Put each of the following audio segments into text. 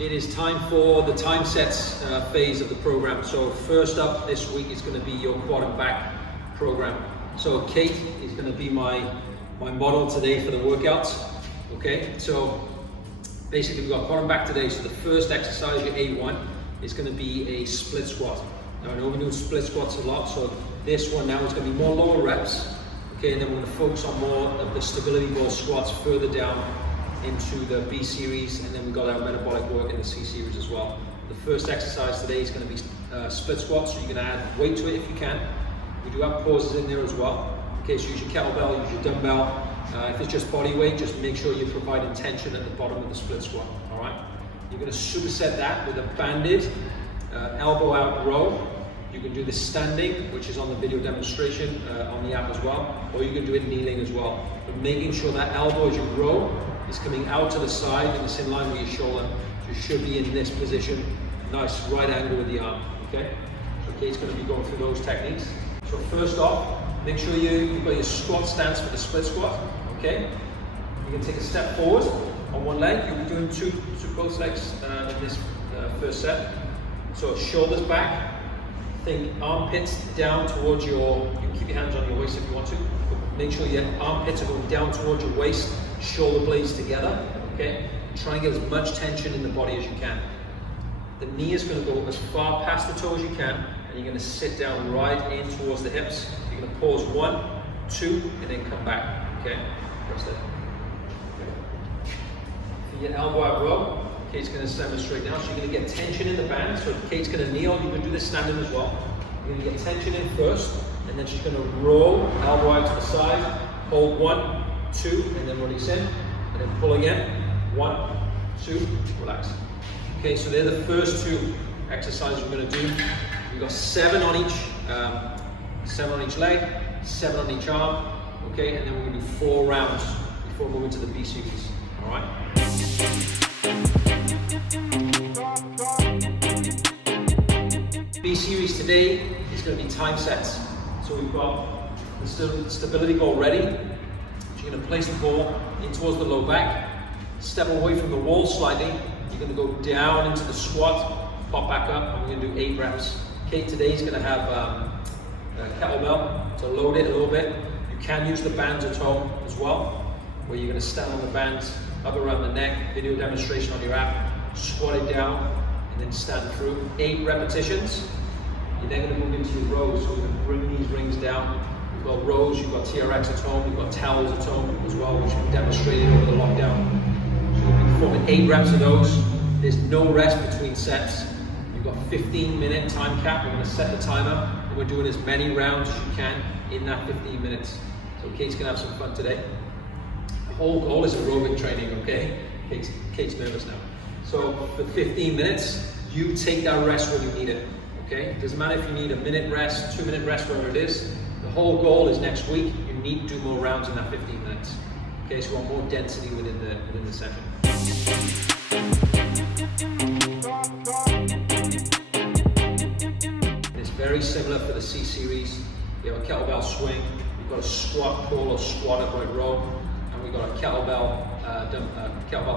It is time for the time sets phase of the program. So first up this week is going to be your quad and back program. So Kate is going to be my model today for the workouts. Okay, so basically we've got quad and back today. So the first exercise, your A1, is going to be a split squat. Now I know we do split squats a lot, so this one now is going to be more lower reps. Okay, and then we're going to focus on more of the stability ball squats further down into the B series, and then we've got our metabolic work in the C series as well. The first exercise today is going to be split squats, so you can add weight to it if you can. We do have pauses in there as well. Okay, so use your kettlebell, use your dumbbell. If it's just body weight, just make sure you're providing tension at the bottom of the split squat, all right? You're going to superset that with a banded elbow out row. You can do this standing, which is on the video demonstration on the app as well, or you can do it kneeling as well. But making sure that elbow as you row is coming out to the side and it's in line with your shoulder. So you should be in this position, nice right angle with the arm, okay? So Kate's going to be going through those techniques. So first off, make sure you've got your squat stance for the split squat, okay? You can take a step forward on one leg. You'll be doing two both legs in this first set. So shoulders back. Think armpits down towards you can keep your hands on your waist if you want to, but make sure your armpits are going down towards your waist, shoulder blades together, okay? Try and get as much tension in the body as you can. The knee is going to go as far past the toe as you can, and you're going to sit down right in towards the hips. You're going to pause 1, 2, and then come back, okay? Press that. For your elbow out row, Kate's going to stand straight now, so you're going to get tension in the band. So if Kate's going to kneel, you can do this standing as well. You're going to get tension in first, and then she's going to roll, elbow out to the side, hold 1, 2, and then release in, and then pull again, 1, 2, relax. Okay, so they're the first two exercises we're going to do. We've got 7 on each leg, 7 on each arm, okay, and then we're going to do 4 rounds before moving to the B series, all right? B series today is going to be time sets. So we've got the stability ball ready. So you're going to place the ball in towards the low back, step away from the wall slightly. You're going to go down into the squat, pop back up, and we're going to do 8 reps. Kate today is going to have a kettlebell to load it a little bit. You can use the bands at home as well, where you're going to stand on the bands up around the neck, video demonstration on your app, squat it down, and then stand through. 8 repetitions. You're then going to move into your rows, so we're going to bring these rings down. You've got rows, you've got TRX at home, you've got towels at home as well, which we've demonstrated over the lockdown. So you'll be performing 8 reps of those. There's no rest between sets. You've got 15-minute time cap. We're going to set the timer, and we're doing as many rounds as you can in that 15 minutes. So Kate's going to have some fun today. The whole goal is aerobic training, okay? Kate's nervous now. So for 15 minutes, you take that rest when you need it, okay? It doesn't matter if you need a minute rest, 2-minute rest, whatever it is. The whole goal is next week, you need to do more rounds in that 15 minutes. Okay, so we want more density within the session. It's very similar for the C series. We have a kettlebell swing, we've got a squat pull or squat upright row, and we've got a kettlebell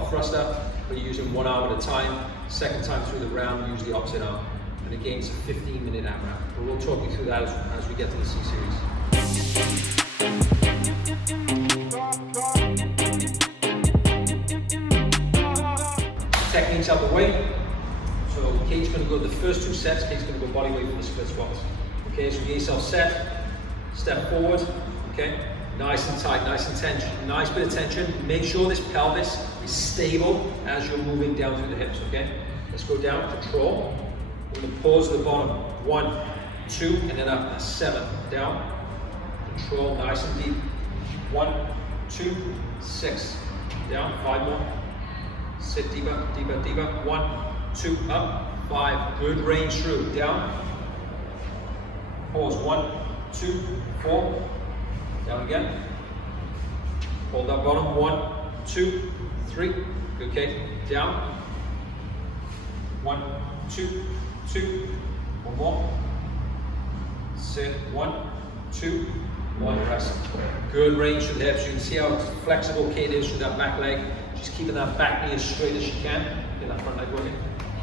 thruster. We're using one arm at a time. Second time through the round, use the opposite arm. And again, it's a 15-minute AMRAP. But we'll talk you through that as we get to the C series. Techniques out the way. So Kate's going to go the first 2 sets. Kate's going to go body weight for the split squats. Okay, so get yourself set. Step forward. Okay, nice and tight, nice and tension, nice bit of tension. Make sure this pelvis is stable as you're moving down through the hips. Okay, let's go down. Control. We're going to pause at the bottom. 1, 2, and then up. 7. Down. Control, nice and deep. 1, 2, 6. Down. 5 more. Sit deeper, deeper, deeper. 1, 2, up. 5. Good range through. Down. Pause. 1, 2, 4. Down again. Hold that bottom. 1, 2, 3. Good, Kate. Down. 1, 2, 2. One more. Sit. 1, 2, 1. Rest. Good range through the hips. You can see how flexible Kate is through that back leg. Just keeping that back knee as straight as she can. Get that front leg working.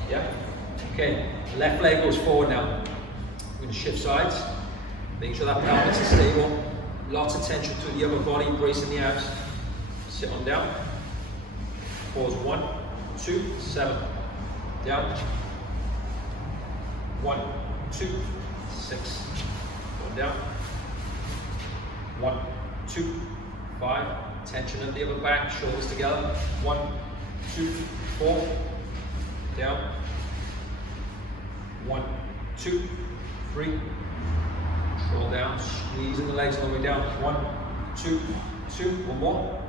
Yeah. Okay, left leg goes forward now. We're going to shift sides. Make sure that pelvis is stable. Lots of tension through the upper body, bracing the abs. Sit on down. Pause 1, 2, 7. Down. 1, 2, 6. Going down. 1, 2, 5. Tension at the upper back, shoulders together. 1, 2, 4. Down. 1, 2, 3. Control down, squeezing the legs all the way down. 1, 2, 2. One more.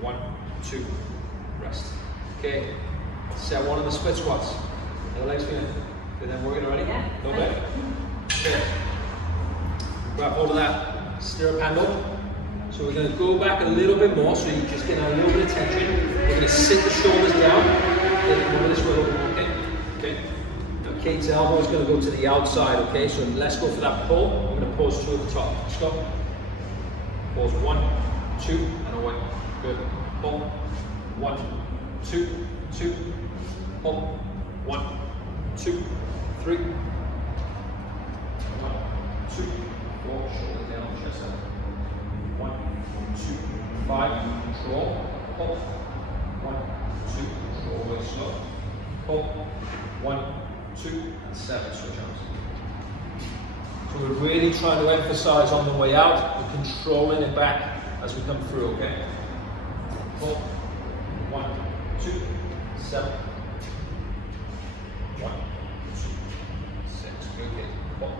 1, 2. Rest. Okay. Set one of the split squats. The legs feeling them working already? Yeah. A little bit. Okay. Grab hold of that stirrup handle. So we're going to go back a little bit more, so you just get a little bit of tension. We're going to sit the shoulders down. Get it over this way a little bit more, okay? Okay. Now Kate's elbow is going to go to the outside, okay? So let's go for that pull. We're going to pause 2 at the top. Stop. Pause 1, 2, and away. Good. Pull. 1, 2, 2. Pull. 1, 2, 3. 1, 2, 4. Shoulder down, chest up. 1, 2, 5. Control. Pull. 1, 2. Control. Very slow. Pull. 1, 2, and 7. Switch arms. So we're really trying to emphasize on the way out. We're controlling it back as we come through. Okay. Pull. 1, 2, 7. 1, 2, 6. Good. Okay. Pull.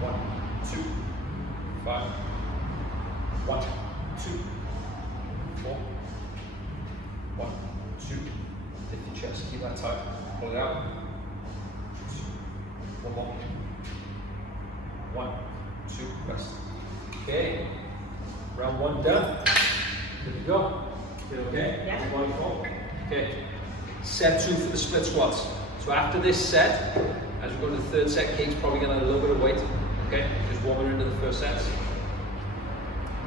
1, 2, 5. 1, 2, 4. 1, 2. Lift your chest. Keep that tight. Pull it out. 1 more. 1, 2. Rest. Okay. Round 1 done. Good to go. Feel okay? Yeah. Wonderful. Okay. Set 2 for the split squats. So after this set, as we go to the third set, Kate's probably going to add a little bit of weight. Okay. Just warming into the first sets.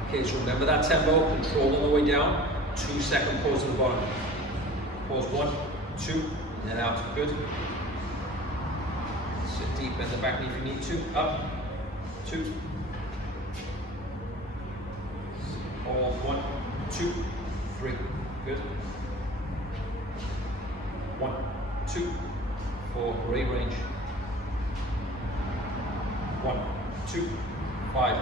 Okay. So remember that tempo. Control on the way down. 2-second pause at the bottom. Pause 1, 2, and then out. Good. Sit deep, bend the back knee if you need to. Up. 2. Pause 1, 2, 3. Good. 1, 2, 4. Great range. 1, 2, 5.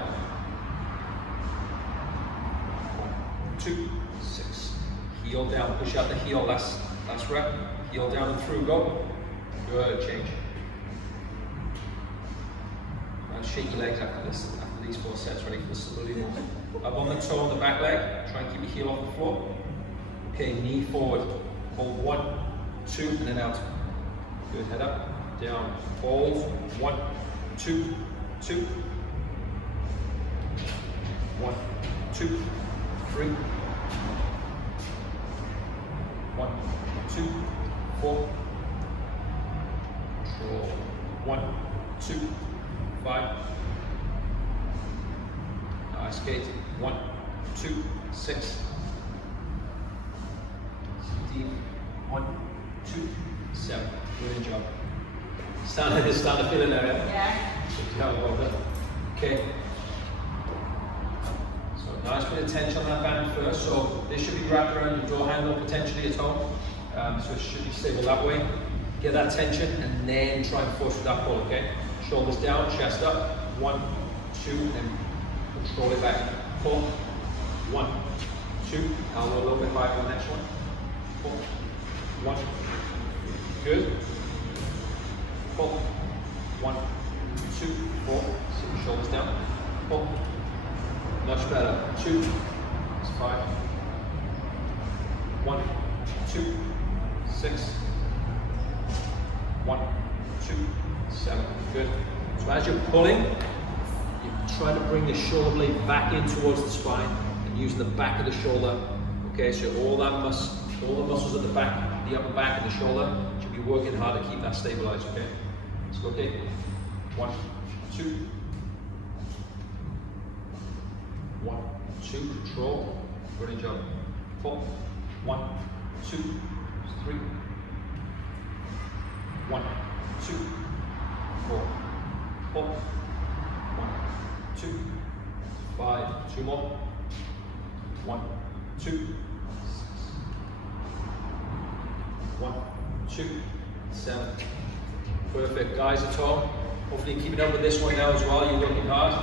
1, 2, 6. Heel down. Push out the heel. Last rep. Heel down and through. Go. Good. Change. And shake your legs after this. After these 4 sets, ready for the stability one. Up on the toe on the back leg. Try and keep your heel off the floor. Okay, knee forward. Hold 1, 2, and then out. Good. Head up, down. Hold 1, 2, 2. 1, 2, 3. 1, 2, 4. Control. 1, 2, 5. Nice, Kate. 1, 2, 6. Deep. 1, 2, 7. Good job. Starting to feel it now, yeah? Yeah. Okay. So nice bit of tension on that band first. So this should be wrapped around your door handle potentially at home. So it should be stable that way. Get that tension and then try and force with that pull, okay? Shoulders down, chest up. 1, 2, and then control it back. Pull. 1, 2. Elbow a little bit higher for the next one. Pull. 1. Good. Pull. 1, 2, 4. Sit your shoulders down. Pull. Much better. 2. That's 5. 1, 2, 6. 1, 2, 7. Good. So as you're pulling, you're trying to bring the shoulder blade back in towards the spine and using the back of the shoulder. Okay, so all the muscles at the back, the upper back and the shoulder should be working hard to keep that stabilized. Okay. Let's go. Okay. 1, 2. 1, 2. Control. Good job. Pull. 1, 2, 3. 1, 2, 4, pull. 1, 2, 5. 2 more. 1, 2, 1, 2, 7. Perfect, guys at home. Hopefully you're keeping up with this one now as well. You're working hard.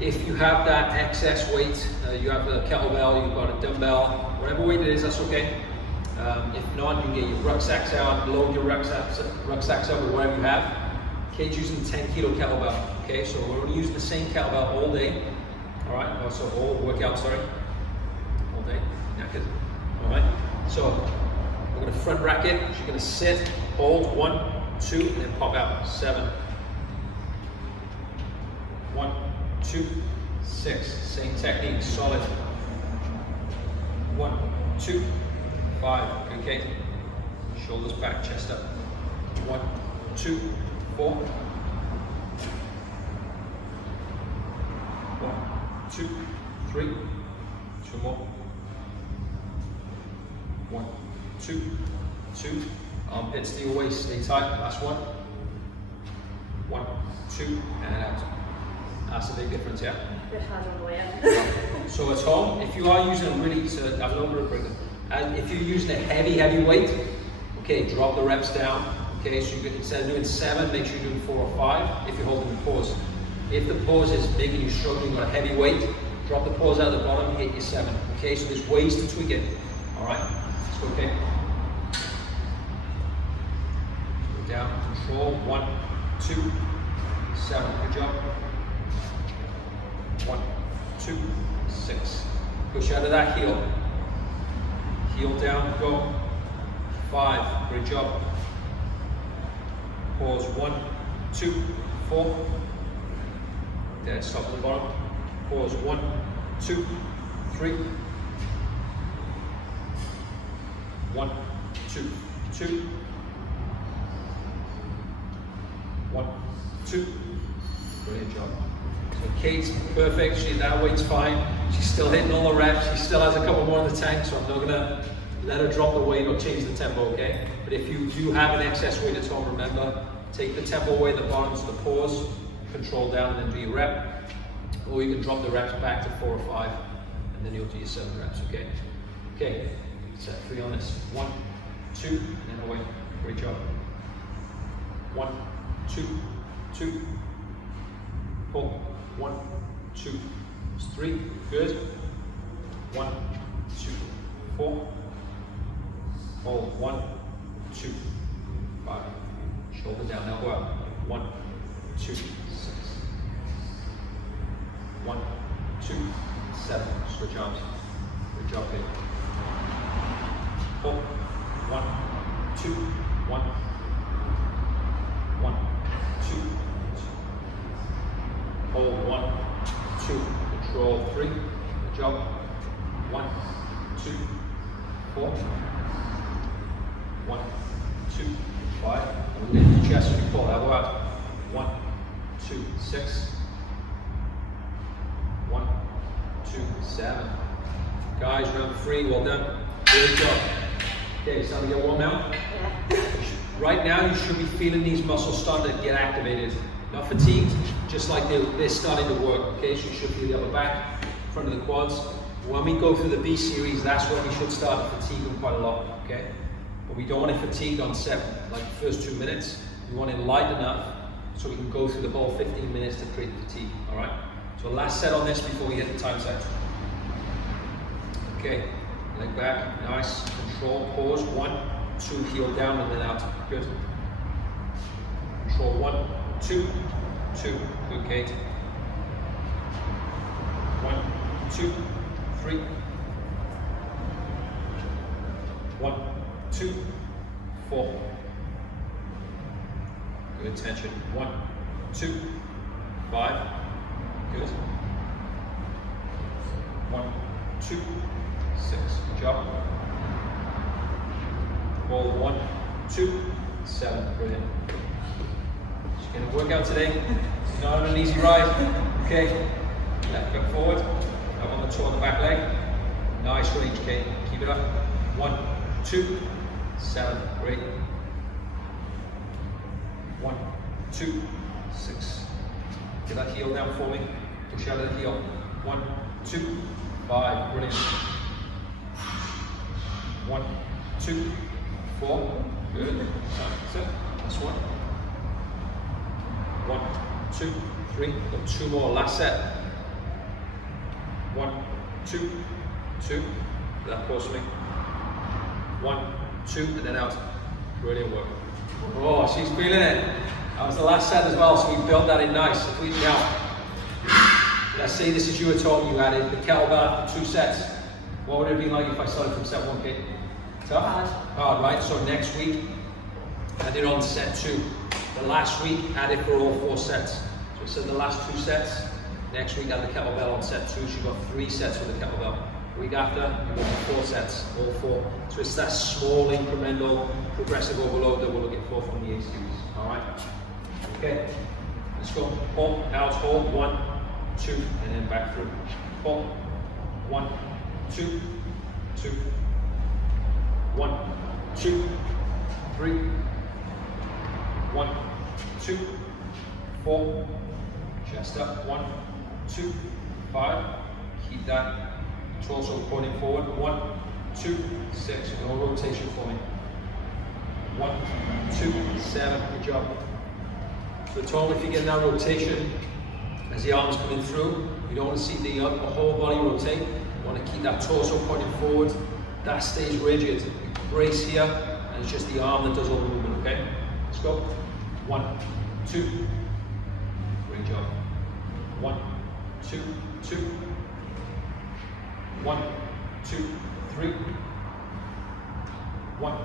If you have that excess weight, you have a kettlebell, you've got a dumbbell, whatever weight it is, that's okay. If not, you can get your rucksacks out, load your rucksacks up with whatever you have. Kate's using 10 kilo kettlebell. Okay, so we're only using the same kettlebell all day. All right, also all workout, sorry. All day, knackered. All right, so we're gonna front rack it. She's gonna sit, hold, 1, 2, and then pop out, 7. 1, 2, 6. Same technique, solid. 1, 2, 5. Good, Kate. Shoulders back, chest up. 1, 2, 4. 1, 2, 3. 2 more. 1, 2, 2. Armpits to your waist, stay tight. Last one. 1, 2, and out. That's a big difference, yeah? So at home, if you are using a really, if you're using a heavy weight, okay, drop the reps down. Okay, so you can, instead of doing 7, make sure you're doing 4 or 5 if you're holding the pause. If the pause is making you struggling on a heavy weight, drop the pause out of the bottom, hit your 7. Okay, so there's ways to tweak it. All right, so okay. Go down, control, 1, 2, 7, good job. 1, 2, 6. Push out of that heel. Heel down, go. 5, great job. Pause, 1, 2, 4. Dead stop at the bottom. Pause, 1, 2, 3. 1, 2, 2. 1, 2. Brilliant job. So Kate's perfect, that weight's fine. She's still hitting all the reps. She still has a couple more in the tank, so I'm not gonna let her drop the weight or change the tempo, okay? But if you do have an excess weight at home, remember, take the tempo away at the bottom, so the pause, control down, and then do your rep. Or you can drop the reps back to 4 or 5, and then you'll do your 7 reps, okay? Okay, set 3 on this. 1, 2, and then away. Great job. 1, 2, 2. Pull. 1, 2, 3. Good. 1, 2, 4. Hold. 1, 2, 5. Shoulder down, elbow out. 1, 2, 6. 1, 2, 7. Switch arms. Good job, Kate. Pull. 1, 2, 1. 1, 2. Hold. 1, 2. Control. 3. Good job. 1, 2, 4. 1, 2, 5. Lift your chest when you pull. Elbow out. 1, 2, 6. 1, 2, 7. Guys, round 3. Well done. Good job. Okay, it's time to get warm now. Yeah. Right now, you should be feeling these muscles starting to get activated. Not fatigued, just like they're starting to work. Okay, so you should feel the upper back, front of the quads. When we go through the B series, that's when we should start to fatigue them quite a lot. Okay, but we don't want to fatigue on set, like the first 2 minutes. We want it light enough so we can go through the whole 15 minutes to create the fatigue. All right. So last set on this before we hit the time set. Okay, leg back, nice. Control. Pause. 1, 2. Heel down and then out. Good. Control. 1, 2, 2. Good, Kate. 1, 2, 3. 1, 2, 4. Good tension. 1, 2, 5. Good. 1, 2, 6. Good job. Hold. 1, 2, 7. Brilliant. She's going to work out today. It's not an easy ride. Okay. Left foot forward. Up on the toe on the back leg. Nice range, Kate. Keep it up. 1, 2, 7. Great. 1, 2, 6. Get that heel down for me. Push out of the heel. 1, 2, 5. Brilliant. 1, 2, 4. Good. That's it. That's 1. 1, 2, 3. Got 2 more. Last set. 1, 2, 2. That close to me. 1, 2, and then out. Brilliant work. Oh, she's feeling it. That was the last set as well, so we built that in nice. If we now, let's say this is you at home, you added the kettlebell after 2 sets. What would it be like if I started from set 1, Kate? Tough? Hard, right? So next week, add it on set 2. The last week, add it for all 4 sets. So we said the last 2 sets. Next week, add the kettlebell on set 2. So you've got 3 sets with the kettlebell. Week after, you've got 4 sets, all 4. So it's that small, incremental, progressive overload that we're looking for from the ACs. All right? Okay. Let's go. Pull, out, hold. 1, 2, and then back through. Pull. 1, 2, 2. 1, 2, 3. 1, 2, 4. Chest up. 1, 2, 5. Keep that torso pointing forward. 1, 2, 6. No rotation for me. 1, 2, 7. Good job. So Tom, if you get that rotation as the arms coming through, you don't want to see the whole body rotate. You want to keep that torso pointing forward. That stays rigid. Brace here, and it's just the arm that does all the movement. Okay. Let's go. 1, 2. Great job. 1, 2, 2. 1, 2, 3. 1,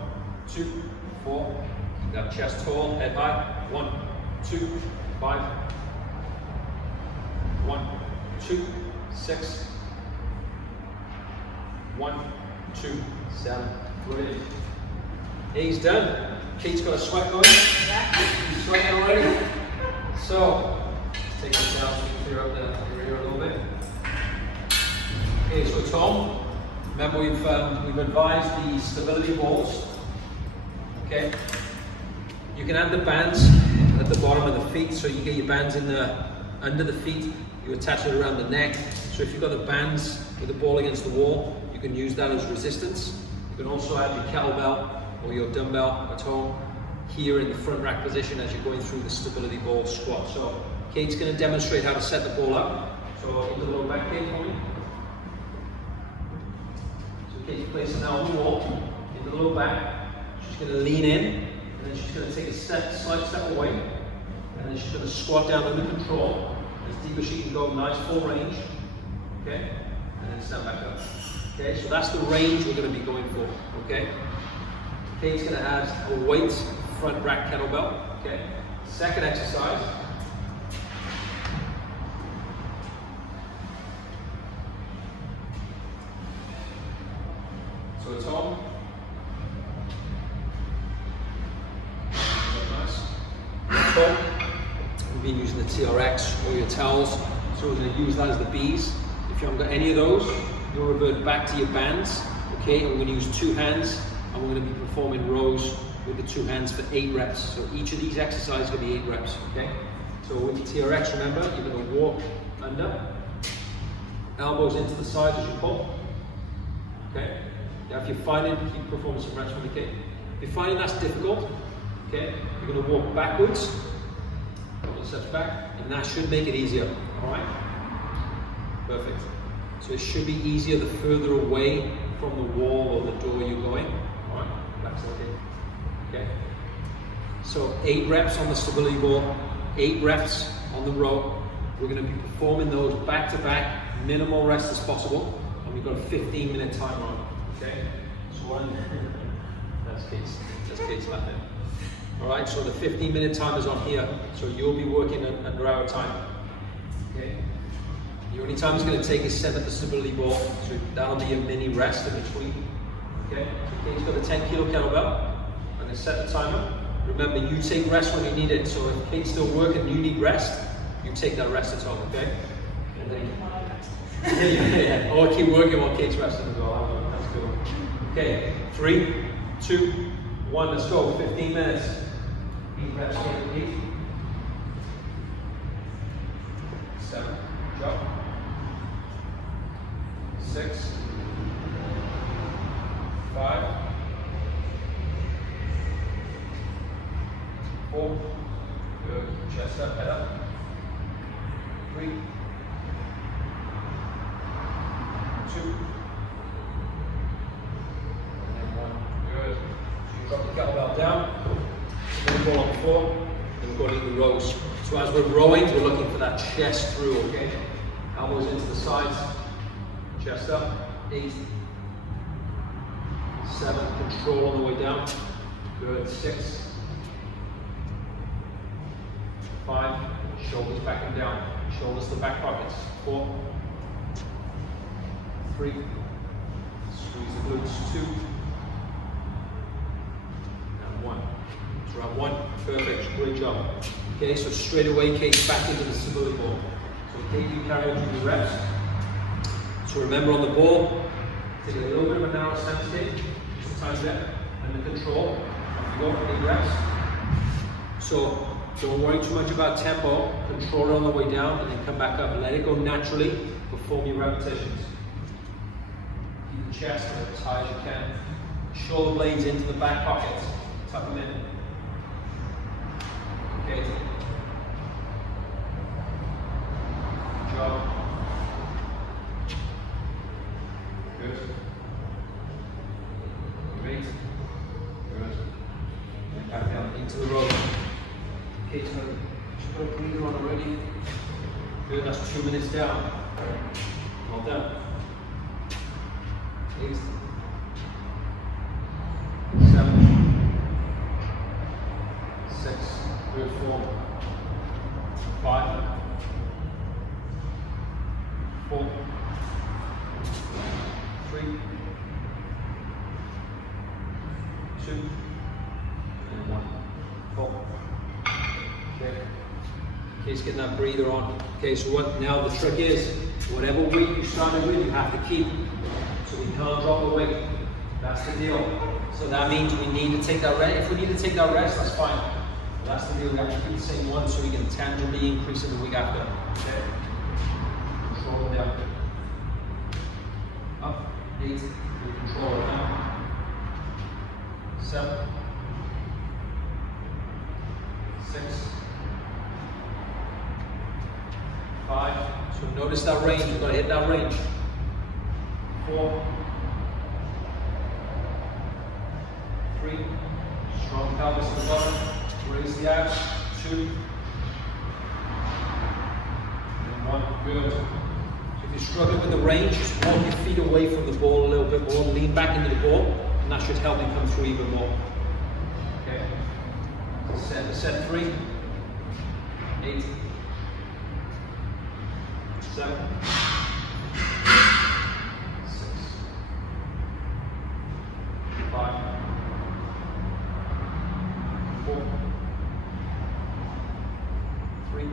2, 4. Keep that chest tall, head high. 1, 2, 5. 1, 2, 6. 1, 2, 7. Brilliant. He's done. Kate's got a sweat going. Yeah. She's sweating already. So, let's take this down so we can clear up the rear a little bit. Okay, so Tom, remember we've advised the stability balls. Okay, you can add the bands at the bottom of the feet, so you get your bands in under the feet. You attach it around the neck. So if you've got the bands with the ball against the wall, you can use that as resistance. You can also add your kettlebell or your dumbbell at home here in the front rack position as you're going through the stability ball squat. So Kate's going to demonstrate how to set the ball up. So into the lower back, Kate, for me. Kate's placing now on the wall, in the low back. She's going to lean in, and then she's going to take a slight step away, and then she's going to squat down under control, as deep as she can go, nice full range, okay? And then stand back up. Okay, so that's the range we're going to be going for, okay? Kate's going to add a weight front rack kettlebell, okay? Second exercise. So it's on. Nice. So we've been using the TRX or your towels, so we're going to use that as the B's. If you haven't got any of those, you'll revert back to your bands. Okay, and we're going to use 2 hands, and we're going to be performing rows with the 2 hands for 8 reps. So each of these exercises is going to be 8 reps. Okay. So with the TRX, remember, you're going to walk under, elbows into the side as you pull. Okay. Now if you're finding, keep performing some reps from the Kate. If you're finding that's difficult, okay, you're going to walk backwards, a couple of steps back, and that should make it easier. All right. Perfect. So it should be easier the further away from the wall or the door you're going. All right, back to the okay. So 8 reps on the stability ball, 8 reps on the row. We're going to be performing those back to back, minimal rest as possible, and we've got a 15-minute timer on. Okay. So that's Kate's laughing. All right. So the 15-minute time is on here. So you'll be working under our time. Okay. The only time it's going to take is set up the stability ball, so that'll be a mini rest in between. Okay, so Kate's got a 10 kilo kettlebell. I'm going to set the timer. Remember, you take rest when you need it, so if Kate's still working and you need rest, you take that rest at home, okay? And then Yeah. Or keep working while Kate's resting as well. That's good. Okay, 3, 2, 1, let's go. 15 minutes. 8 reps, 8. 7, jump. 6, 5, 4, good. Chest up, head up. 3, 2, and then 1. Good. So you drop the kettlebell down, then go on the floor, then we're going to the rows. So as we're rowing, we're looking for that chest through, okay? Elbows into the sides, chest up. 8, 7, control on the way down. Good. 6, 5, shoulders back and down. Shoulders to back pockets. 4, 3, squeeze the glutes. 2, and 1. So round 1, perfect, great job. Okay, so straight away, Kate, back into the stability ball. So Kate, you carry on to the reps. So remember on the ball, take a little bit of a narrow stance, Kate, just a tiny bit, and the control. Off you go, 8 reps. So don't worry too much about tempo, control it on the way down, and then come back up. Let it go naturally, perform your repetitions. Keep the chest as high as you can. Shoulder blades into the back pockets, tuck them in. Okay. Good job. Good. Great. Good. And back down into the row. Okay, so just put a breather on already. Good, that's 2 minutes down. Well done. 8, 7, 6, good, 4, 5, 4, 3, 2, and 1. 4. Okay. Kate's getting that breather on. Okay, so what now the trick is, whatever weight you started with, you have to keep. So we can't drop the weight. That's the deal. So that means we need to take that rest. If we need to take that rest, that's fine. But that's the deal. We have to keep the same one so we can tangibly increase it the week after. Okay. Control it down. Up. 8. We control it down. 7. 6. 5. So notice that range. We've got to hit that range. 4. 3. Strong pelvis to the bottom. Raise the abs. 2. And 1. Good. So if you're struggling with the range, just walk your feet away from the ball a little bit more. Lean back into the ball, and that should help you come through even more. Okay. Set 3. 8. 7. 6. 5. 4. 3. 2.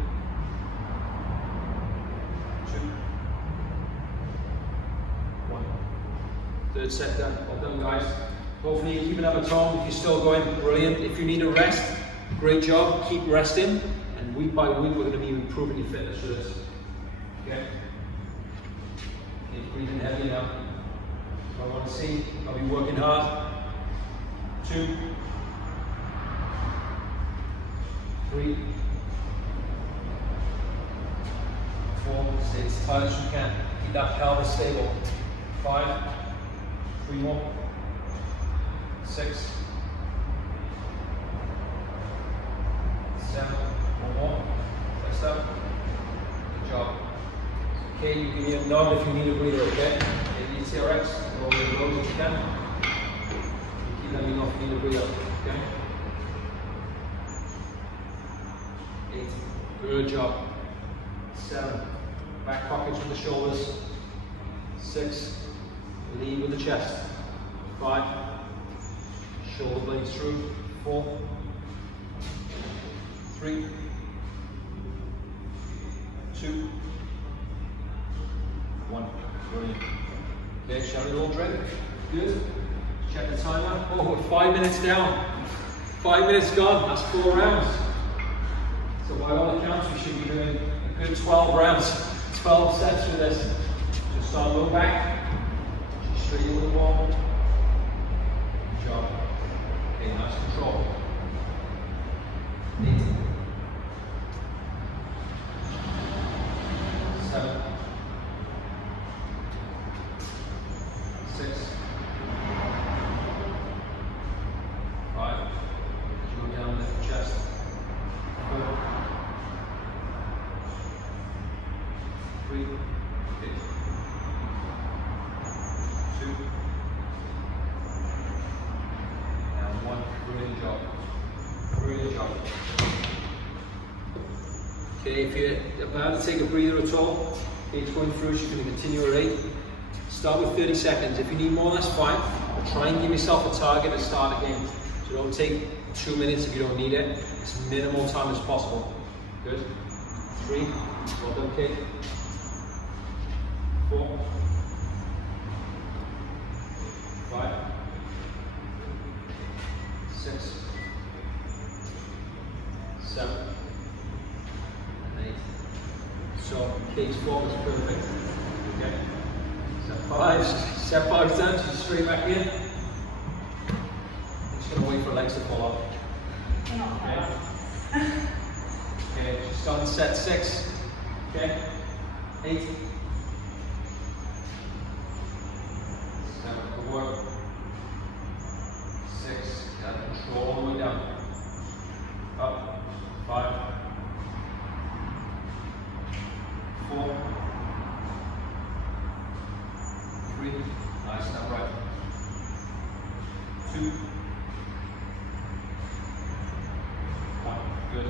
1. Third set done. Well done, guys. Hopefully you're keeping up a tone. If you're still going, brilliant. If you need a rest, great job. Keep resting. And week by week, we're going to be improving your fitness for this. Okay? Keep breathing heavy now. I want to see. I'll be working hard. 2. 3. 4. Stay as tight as you can. Keep that pelvis stable. 5. 3 more. 6. 7. 1 more. Rest up. Good job. Okay, you give me a nod if you need a breather, okay? Maybe TRX, go over the rows if you can. You keep letting me know if you need a breather, okay? 8. Good job. 7. Back pockets with the shoulders. 6. Lead with the chest. 5. Shoulder blades through. 4. 3. 2. 1. Brilliant. Okay, shall we all drink? Good. Check the timer. Oh, we're 5 minutes down. 5 minutes gone. That's 4 rounds. So by all accounts, we should be doing a good 12 rounds. 12 sets with this. Just start low back. Straight over the wall. Good job. Okay, nice control. 8. 7. 6. 5. Go down, lift the chest. 4. 3. 2. And 1. Brilliant job. Brilliant job. Okay, if you're about to take a breather at all, it's going through, she's going to continue her 8. Start with 30 seconds. If you need more, that's fine. But try and give yourself a target to start again. So don't take 2 minutes if you don't need it. As minimal time as possible. Good. 3. Well done, Kate. 4. 5. 6. 7. And 8. So Kate's form is perfect. Okay. Step 5 down, she's straight back in. I'm just going to wait for her legs to fall off. Okay. Okay, she's starting set 6. Okay. 8. 7, good work. 6, got control all the way down. Up. 5. 4. 3, nice and upright. 2, 1, good.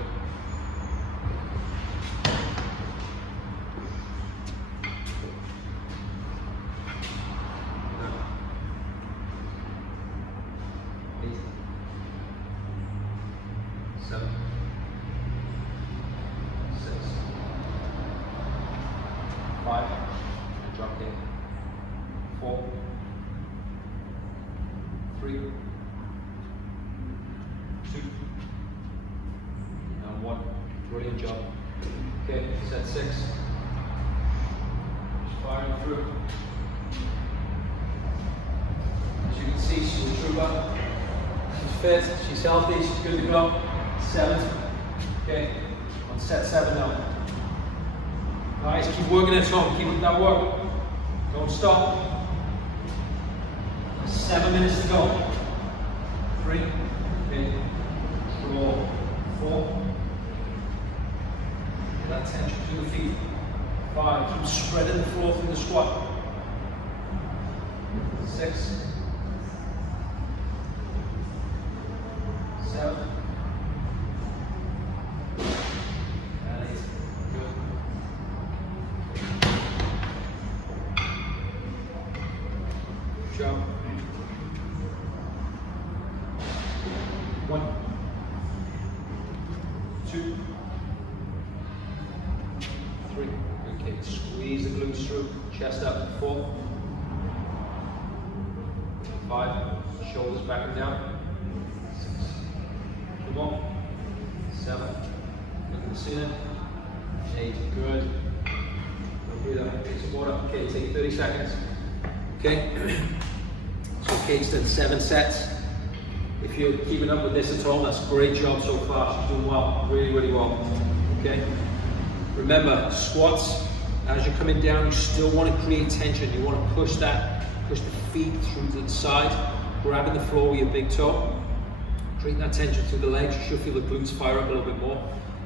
8, 7, 6, 5, and drop in. 4, 3, 2, and 1. Brilliant job. Okay, set 6. Just firing through. As you can see, she's a trooper. She's fit, she's healthy, she's good to go. 7. Okay, on set 7 now. Guys, keep working at home, keep that work. Don't stop. 7 minutes to go. 3, okay, control. 4. Get that tension through the feet. 5, keep spreading the floor through the squat. 6, 7, and 8. Good. Jump. 1, 2, 3. Okay, squeeze the glutes through. Chest up. 4, 5. Shoulders back and down. 6. Come on. 7. Look at the ceiling. 8. Good. Breathe out. Take some water. Okay, take 30 seconds. Okay. So Kate's done 7 sets. If you're keeping up with this at all, that's a great job so far. She's doing well, really, really well. Okay. Remember, squats, as you're coming down, you still want to create tension. You want to push the feet through to the side, grabbing the floor with your big toe, creating that tension through the legs. You should feel the glutes fire up a little bit more,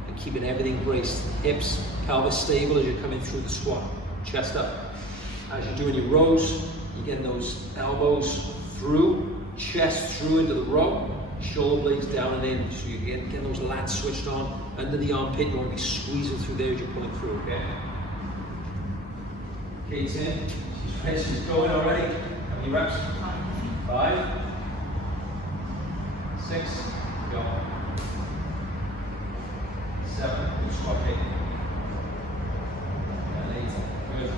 and keeping everything braced. Hips, pelvis stable as you're coming through the squat. Chest up. As you're doing your rows, you're getting those elbows through, chest through into the row, shoulder blades down and in. So you're getting those lats switched on under the armpit. You want to be squeezing through there as you're pulling through, okay? Kate's in. She's ready. She's going already. How many reps? 5, 6, go. 7, good squat, Kate. And 8, good.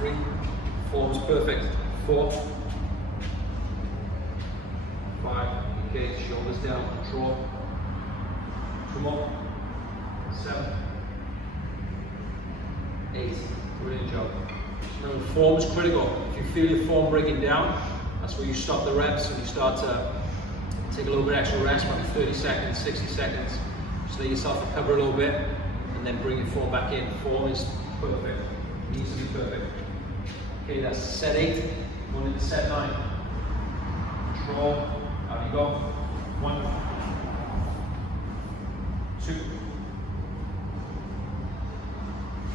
3, form's perfect, 4, 5, okay, shoulders down, control, 2 more, 7, 8, brilliant job. Now the form is critical. If you feel your form breaking down, that's where you stop the reps and you start to take a little bit extra rest, maybe 30 seconds, 60 seconds. Just let yourself recover a little bit and then bring your form back in. Form is perfect, it needs to be perfect. Okay, that's set 8, going into set 9. Control, out you go. 1, 2,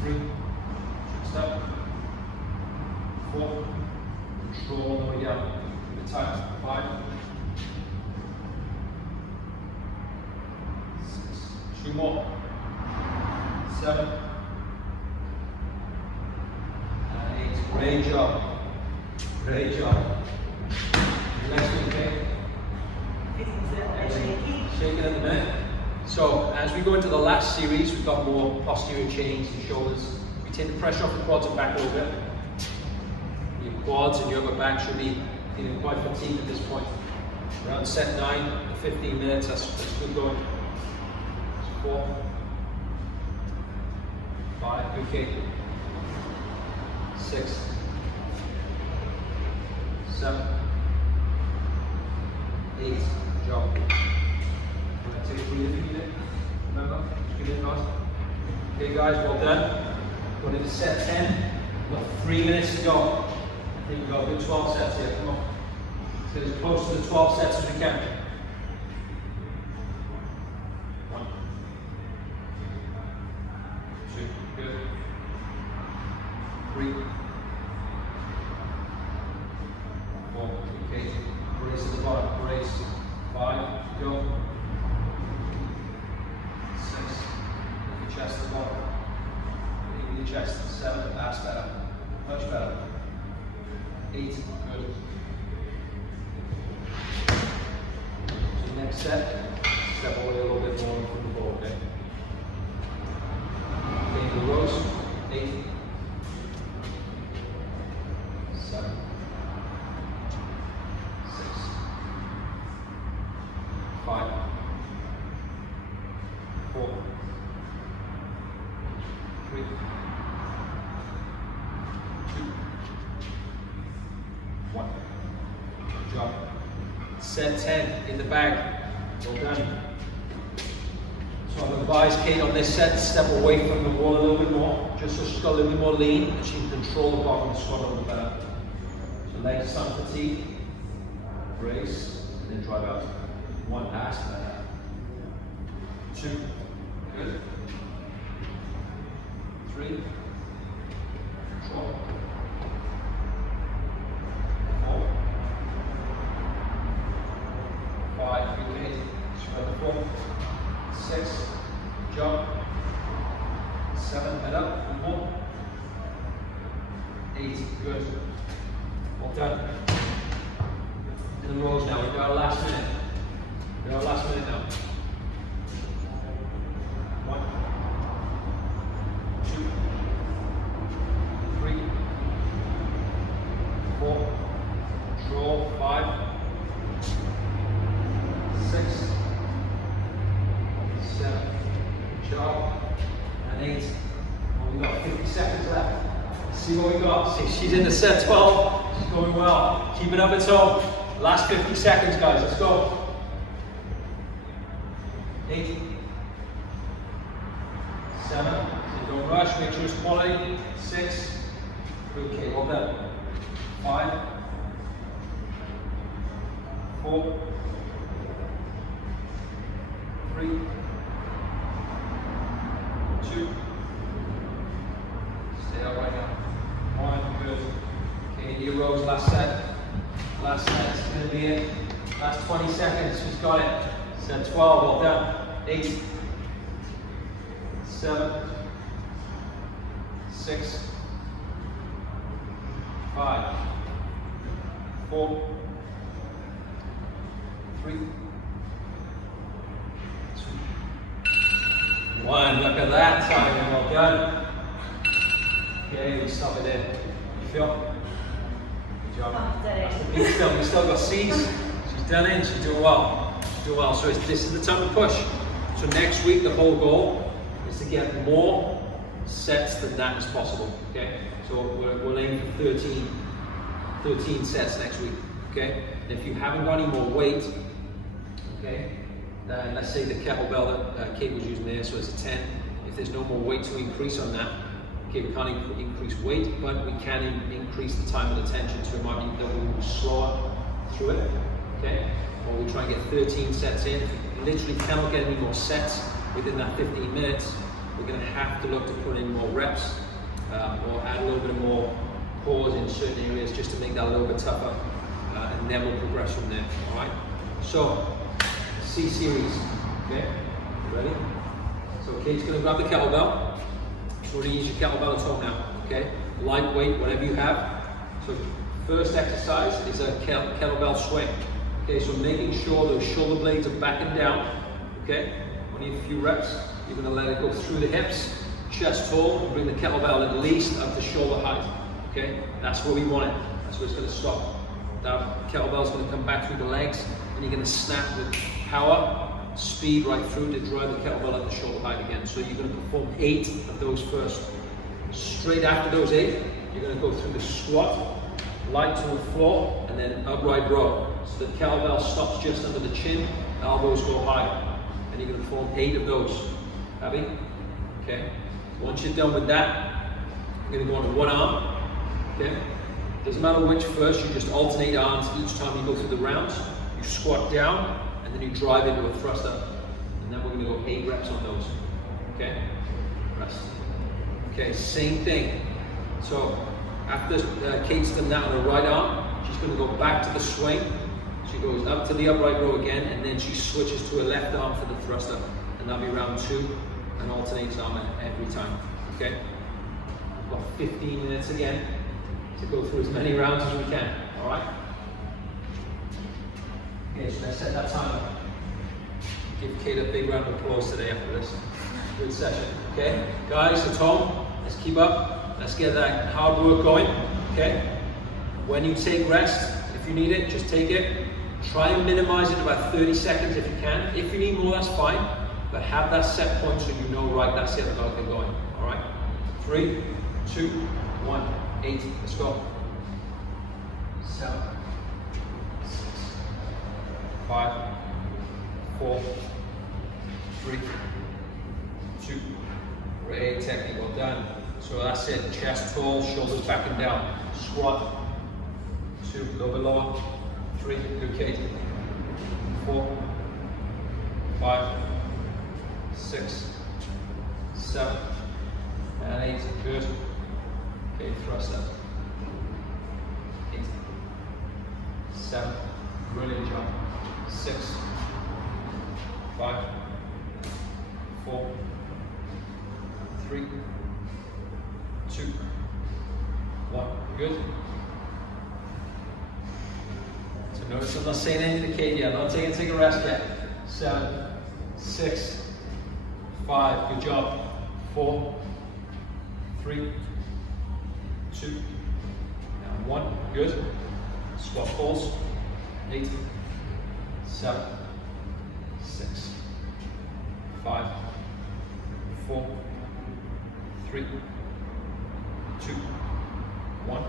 3, step, 4, control all the way down. Good time, 5, 6, 2 more, 7, and 8. Great job. Great job. Next one, okay? Shake it at the minute. So as we go into the last series, we've got more posterior chains and shoulders. We take the pressure off the quads and back a little bit. Your quads and your upper back should be feeling quite fatigued at this point. Around set 9, 15 minutes, that's good going. 4, 5, good kick. 6, 7, 8, good job. Take a breather if you need it. Remember, just give it a nod. Okay guys, well done. Going into set 10. We've got 3 minutes to go. I think we've got a good 12 sets here. Come on. Let's get as close to the 12 sets as we can. 1, 2, good. 3, 4, okay. Brace at the bottom, brace. 5, go. 6, lift your chest to the bottom. Leave your chest. 7, that's better. Much better. 8, good. So next set, step away a little bit more from the ball, okay? Okay, the rows. 8, 7, 6, 5, 4, 3, 2, 1. Good job. Set 10 in the bag. Well done. So I've advised Kate on this set to step away from the wall a little bit more, just so she's got a little bit more lean and she can control the bottom of the squat a little better. So legs some fatigue, brace, and then drive out. 1 pass. 2, good. 3, control. 4, 5, good. 8, spread the form. 6, jump. 7, head up, 1 more. 8, good. Well done. In the rows now, we've got our last minute. We've got our last minute now. 1, 2, 3, 4, control, 5, 6, 7, good job, and 8. Well, we've got 50 seconds left. Let's see what we got. See, she's in the set 12. She's going well. Keep it up its own. Last 50 seconds, guys. Let's go. 8, 7. So don't rush. Make sure it's quality. 6. Okay, well done. 5, 4, 3, 2. Stay out right now. 1, good. Okay, your rows, last set. Last set is going to be it. Last 20 seconds, she's got it. Set 12, well done. 8, 7, 6, 5, 4, 3, 2, 1. Look at that timing, well done. Okay, we stop it there. feel? Good job. That's the big still. You still got C's. She's done it. She's doing well. She's doing well. So this is the time to push. So next week, the whole goal is to get more sets than that as possible. Okay. So we're aiming for 13 sets next week. Okay. And if you haven't got any more weight, okay, then let's say the kettlebell that Kate was using there, so it's a 10. If there's no more weight to increase on that, okay, we can't increase weight, but we can increase the time and attention, so it might be that we move slower through it, okay? Or we try and get 13 sets in. If we literally cannot get any more sets within that 15 minutes, we're going to have to look to put in more reps or add a little bit more pause in certain areas just to make that a little bit tougher, and then we'll progress from there, all right? So, C series, okay? Ready? So Kate's going to grab the kettlebell. So we're going to use your kettlebell at home now, okay? Lightweight, whatever you have. So first exercise is a kettlebell swing. Okay, so making sure those shoulder blades are back and down, okay? Only a few reps. You're going to let it go through the hips, chest tall, and bring the kettlebell at least up to shoulder height, okay? That's where we want it. That's where it's going to stop. That kettlebell's going to come back through the legs, and you're going to snap with power, speed right through to drive the kettlebell up to shoulder height again. So you're going to perform 8 of those first. Straight after those 8, you're going to go through the squat, light to the floor, and then upright row. So the kettlebell stops just under the chin, elbows go high. And you're going to perform 8 of those. Happy? Okay. Once you're done with that, you're going to go on one arm. Okay. Doesn't matter which first, you just alternate arms each time you go through the rounds. You squat down, and then you drive into a thruster. And then we're going to go 8 reps on those. Okay? Rest. Okay, same thing. So after Kate's done that on her right arm, she's going to go back to the swing. She goes up to the upright row again, and then she switches to her left arm for the thruster. And that'll be round 2, and alternates arm every time. Okay? We've got 15 minutes again to go through as many rounds as we can. Alright? Okay, so let's set that timer. Give Kate a big round of applause today after this. Good session. Okay? Guys at home, let's keep up. Let's get that hard work going. Okay? When you take rest, if you need it, just take it. Try and minimize it to about 30 seconds if you can. If you need more, that's fine. But have that set point so you know, right, that's it, I'll get going. Alright? 3, 2, 1, 8. Let's go. 7, 6, 5, 4, 3, 2. Great technique, well done. So that's it. Chest tall, shoulders back and down. Squat. 2, a little bit lower. 3, good Kate. 4, 5, 6, 7, and 8. Good. Okay, thruster. 8, 7. Brilliant job. 6, 5, 4, 3, 2, 1. Good. So notice I'm not saying anything to Kate yet. I'm not take a rest yet. 7, 6, 5. Good job. 4, 3, 2, and 1. Good. Squat pulls. 8, 7, 6, 5, 4, 3, 2, 1.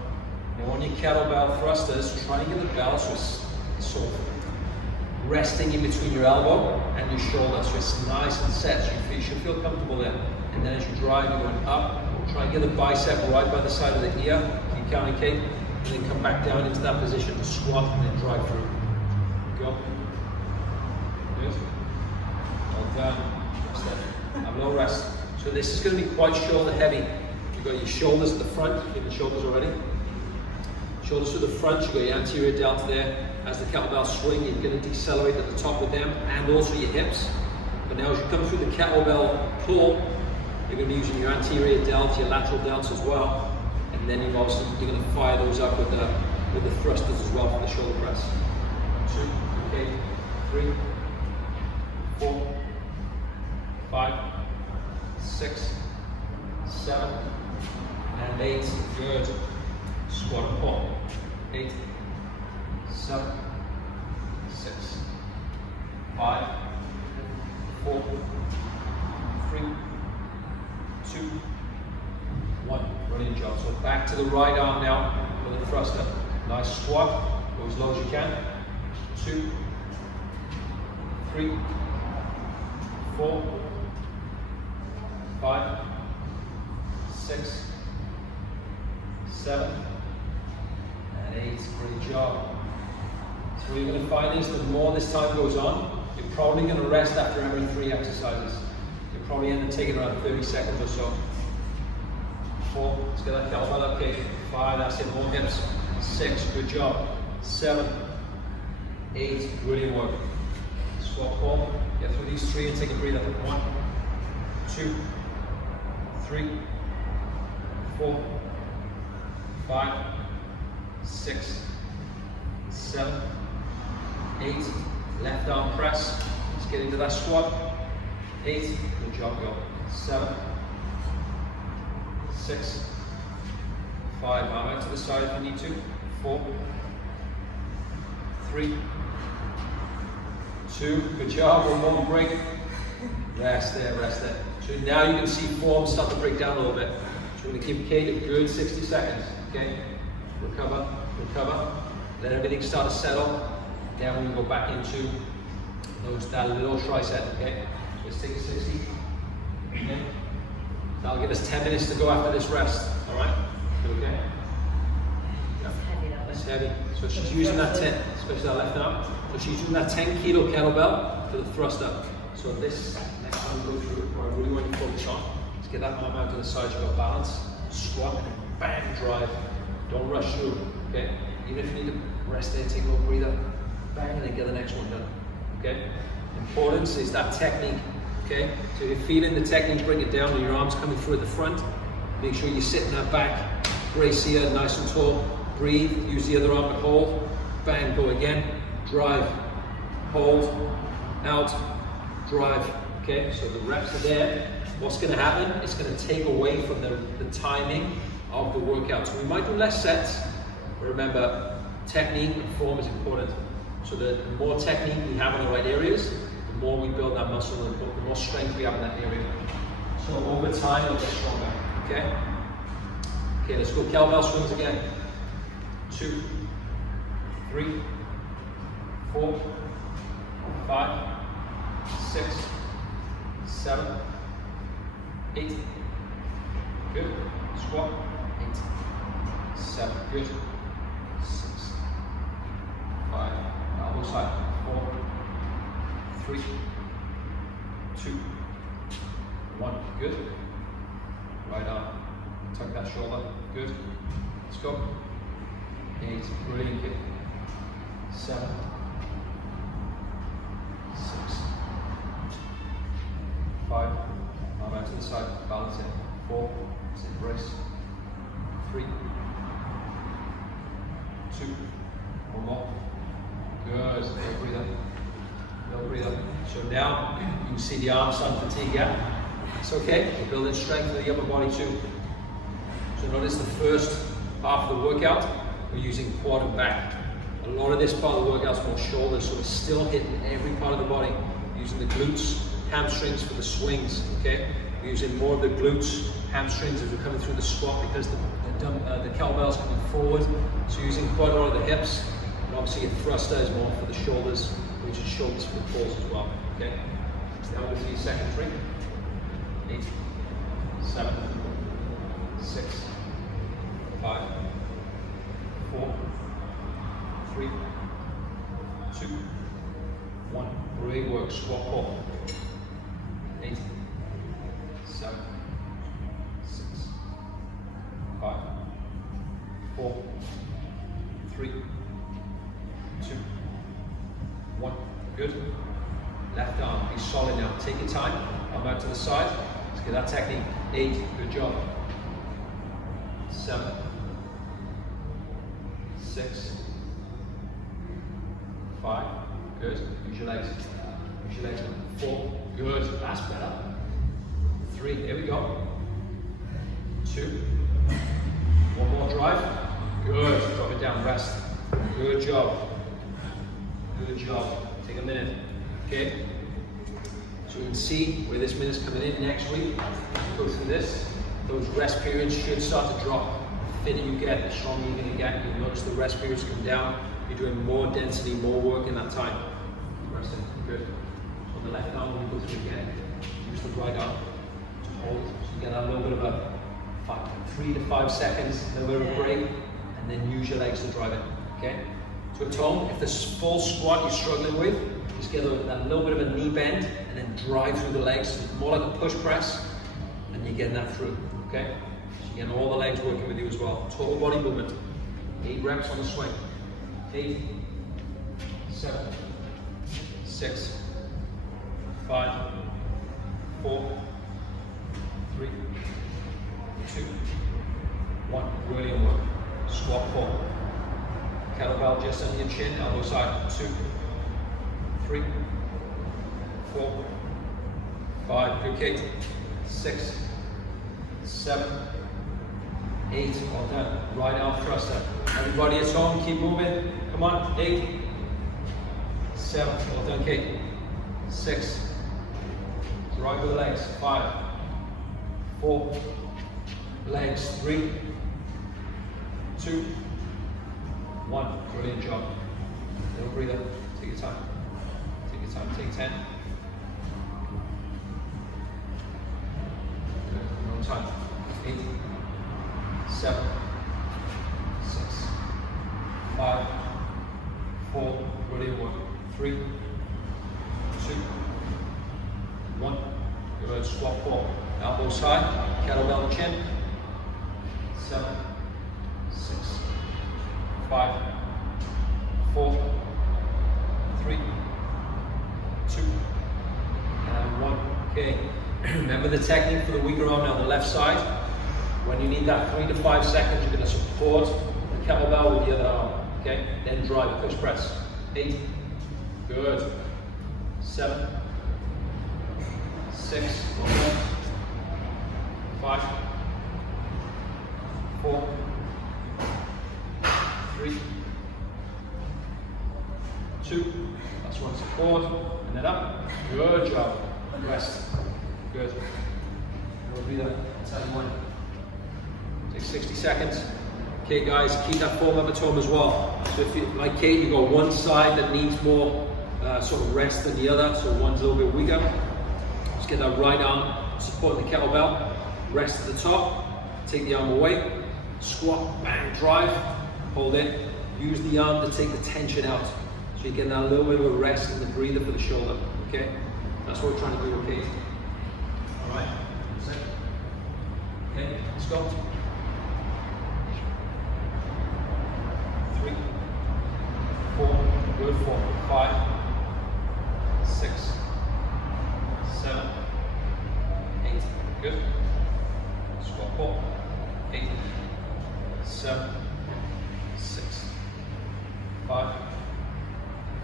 Now on your kettlebell thrusters, try and get the bell so it's sort of resting in between your elbow and your shoulder, so it's nice and set. So you should feel comfortable there. And then as you drive, you're going up. Try and get the bicep right by the side of the ear. Keep counting, Kate. And then come back down into that position to squat and then drive through. Go. Good. Well done. Have a little rest. So this is going to be quite shoulder heavy. You've got your shoulders at the front. Give the shoulders already. Shoulders to the front. You've got your anterior delts there. As the kettlebell swing, you're going to decelerate at the top with them and also your hips. But now as you come through the kettlebell pull, you're going to be using your anterior delts, your lateral delts as well. And then you're going to fire those up with the thrusters as well for the shoulder press. 2, okay, 3, 4, 5, 6, 7, and 8. Good. Squat and pull. 8, 7, 6, 5, 4, 3, 2, 1. Brilliant job. So back to the right arm now for the thruster. Nice squat. Go as low as you can. 2, 3, 4, 5, 6, 7, and 8. Great job. So what you're going to find is the more this time goes on, you're probably going to rest after every 3 exercises. You'll probably end up taking around 30 seconds or so. 4, let's get that kettlebell application. 5, that's it, more hips. 6, good job. 7, 8, brilliant work. Squat pull, get through these 3 and take a breather. 1, 2, 3, 4, 5, 6, 7, 8. Left arm press. Let's get into that squat. 8, good job, go. 7, 6, 5, arm out to the side if you need to. 4, 3, 2, good job. One more break. Rest there, rest there. So now you can see form start to break down a little bit. So we're going to give Kate a good 60 seconds. Okay? Recover, recover. Let everything start to settle. Then we go back into that little tricep. Okay? Let's take a 60. Okay? That'll give us 10 minutes to go after this rest. Alright? Okay? That's heavy. So she's using that 10, especially that left arm. So she's using that 10 kilo kettlebell for the thruster. So this next time we go through it, what I really want you to focus on is get that arm out to the side, you've got balance, squat, and bang, drive. Don't rush through, okay? Even if you need to rest there, take a little breather, bang, and then get the next one done, okay? Importance is that technique, okay? So if you're feeling the technique, bring it down, and your arms coming through at the front. Make sure you sit in that back, brace here, nice and tall. Breathe, use the other arm to hold, bang, go again, drive, hold, out, drive, okay? So the reps are there. What's gonna happen, it's gonna take away from the timing of the workout. So we might do less sets, but remember, technique and form is important. So the more technique we have in the right areas, the more we build that muscle, and the more strength we have in that area. So over time, it'll get stronger, okay? Okay, let's go kettlebell swings again. 2, 3, 4, 5, 6, 7, 8. Good. Squat. 8, 7. Good. 6, 5. Elbow side. 4, 3, 2, 1. Good. Right arm. Tuck that shoulder. Good. Let's go. 8, brilliant kick. 7, 6, 5, arm out to the side, balance it. 4, sit brace. 3, 2, one more. Good, no breather. No breather. So now you can see the arms starting to fatigue, yeah? It's okay, we're building strength for the upper body too. So notice the first half of the workout, we're using quad and back. A lot of this part of the workout is more shoulders, so we're still hitting every part of the body. Using the glutes, hamstrings for the swings, okay? We're using more of the glutes, hamstrings as we're coming through the squat because the kettlebell's coming forward. So using quite a lot of the hips, and obviously a thruster is more for the shoulders, which is shoulders for the pulls as well, okay? So now we'll do your second 3. 8, 7, 6, 5, 4, 3, 2, 1. Great work. Squat pull. 8, 7, 6, 5, 4, 3, 2, 1. Good. Left arm. Be solid now. Take your time. Arm out to the side. Let's get that technique. 8. Good job. 7, 6, 5, good. Use your legs. Use your legs. 4, good. That's better. 3, here we go. 2, one more drive. Good. down, rest. Good job. Good job. Take a minute. Okay? So you can see where this minute's coming in next week. Go through this. Those rest periods should start to drop. The fitter you get, the stronger you're going to get. You'll notice the rest periods come down. You're doing more density, more work in that time. Resting. Good. So on the left arm, when you go through again, use the right arm to hold. So you get a little bit of a 3 to 5 seconds, a little bit of a break, and then use your legs to drive it. Okay? So at home, if this full squat you're struggling with, just get that little bit of a knee bend and then drive through the legs, more like a push press, and you're getting that through. Okay? So you're getting all the legs working with you as well. Total body movement. 8 reps on the swing. 8, 7, 6, 5, 4, 3, 2, 1. Brilliant work. Squat pull. Kettlebell just under your chin, elbow side. 2, 3, 4, 5. Good kick. 6, 7, 8. Well done. Right arm thruster. Everybody at home, keep moving. Come on. 8, 7. Well done, kick. 6. Right with the legs. 5, 4. Legs. 3, 2, 1. Brilliant job. Little breather. Take your time. Take your time. Take 10. Good. One time. 8, 7, 6, 5, 4. Brilliant work. 3, 2, 1. Good. Squat pull. Elbow side. Kettlebell chin. 7, 6, 5, 4, 3, 2, and 1. Okay. Remember the technique for the weaker arm on the left side. When you need that 3 to 5 seconds, you're going to support the kettlebell with the other arm. Okay. Then drive, push press. 8. Good. 7, 6. 5, 4, 3, 2. That's one. Support and then up. Good job. Rest. Good. We'll do that. That's how you want it. Take 60 seconds. Okay, guys, keep that form up at home as well. So if you, like Kate, you've got one side that needs more sort of rest than the other, so one's a little bit weaker. Just get that right arm supporting the kettlebell. Rest at the top. Take the arm away. Squat, bang, drive. Hold it. Use the arm to take the tension out. So you're getting that little bit of a rest in the breather for the shoulder. Okay? That's what we're trying to do, okay? Alright? Okay, let's go. 3, 4, good, 4, 5, 6, 7, 8, good. Squat pull. 8, 7, 6, 5,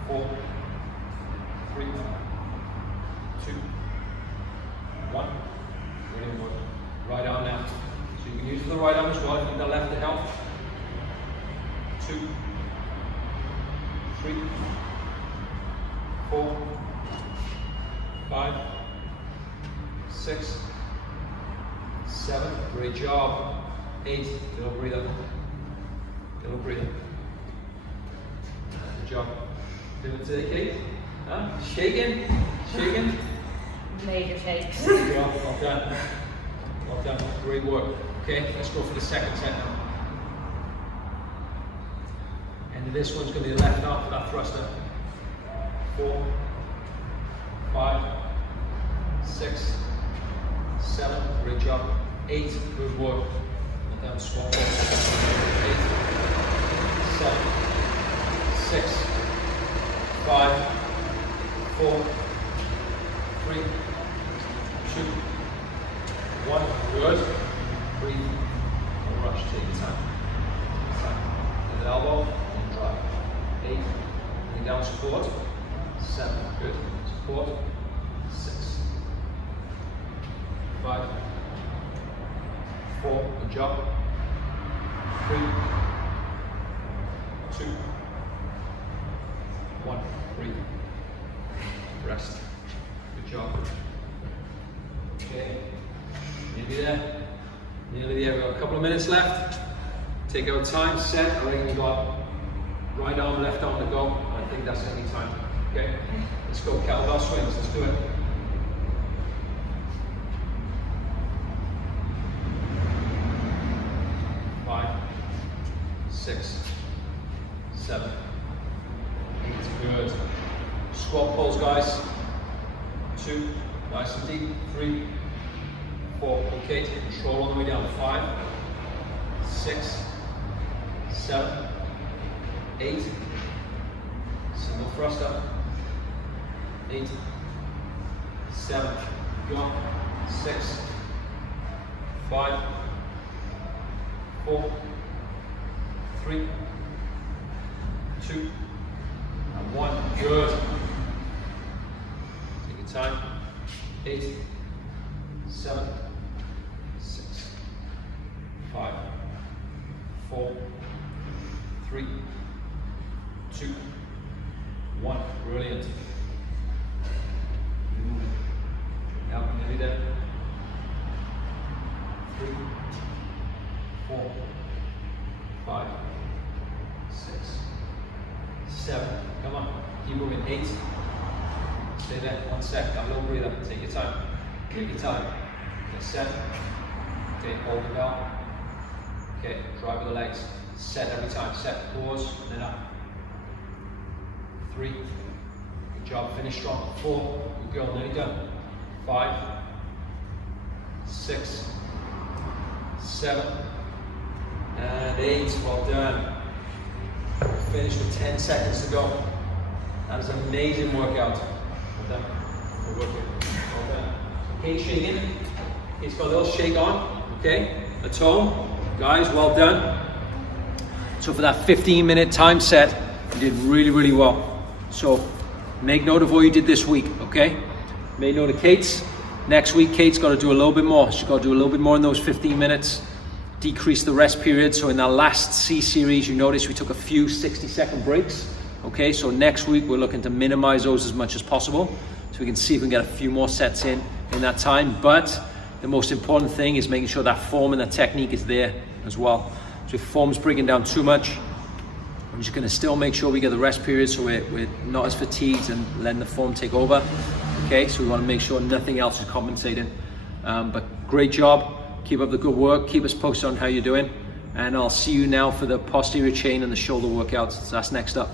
4, 3, 2, 1. Brilliant work. Right arm now. So you can use the right arm as well if you need the left to help. 2, 3, 4, 5, 6, 7. Great job. 8. Little breather. Little breather. Good job. Do it today, Kate. Huh? Shaking? Shaking? Major shakes. Good job. Well done. Well done. Great work. Okay, let's go for the second set now. And this one's going to be the left arm for that thruster. 4, 5, 6, 7. Great job. 8. Good work. And then squat. 8, 7, 6, 5, 4, 3, 2, 1. Good. Breathe. No rush. Take your time. With the elbow and drive. 8. Bring down support. 7. Good. Support. 6, 5, 4. Good job. 3, 2, 1, breathe, rest, good job. Okay, nearly there, we've got a couple of minutes left. Take our time, set. I reckon we got right arm, left arm to go. I think that's going to be time. Okay, let's go kettlebell swings, let's do it. Five, 6, 7, 8, good. Squat pulls, guys. 2, nice and deep. 3, 4, okay, take control all the way down. 5, 6, 7, 8, single thruster. 8, 7, go. 6, 5, 4, 3, 2, and 1. Good. Take your time. 8, 7, 6, 5, 4, 3, 2, 1. Brilliant. Now, nearly there. 3, 4, 5, 6, 7. Come on, keep moving. 8. Stay there. 1 sec. Have a little breather. Take your time. Take your time. Okay, set. Okay, hold the belt. Okay, drive with the legs. Set every time. Set. Pause. And then up. 3. Good job. Finish strong. 4. Good girl. Nearly done. 5, 6, 7, and 8. Well done. Finish with 10 seconds to go. That is an amazing workout. Well done. Good work. Well done. Okay, shaking. It's got a little shake on. Okay, at home. Guys, well done. So for that 15-minute time set, you did really, really well. So make note of what you did this week, okay? Made note of Kate's. Next week, Kate's got to do a little bit more. She's got to do a little bit more in those 15 minutes. Decrease the rest period. So in that last C series, you notice we took a few 60-second breaks. Okay, so next week we're looking to minimize those as much as possible, so we can see if we can get a few more sets in that time. But the most important thing is making sure that form and that technique is there as well. So if form's breaking down too much, I'm just going to still make sure we get the rest period so we're not as fatigued and letting the form take over. Okay, so we want to make sure nothing else is compensating. But great job. Keep up the good work. Keep us posted on how you're doing. And I'll see you now for the posterior chain and the shoulder workouts. So that's next up.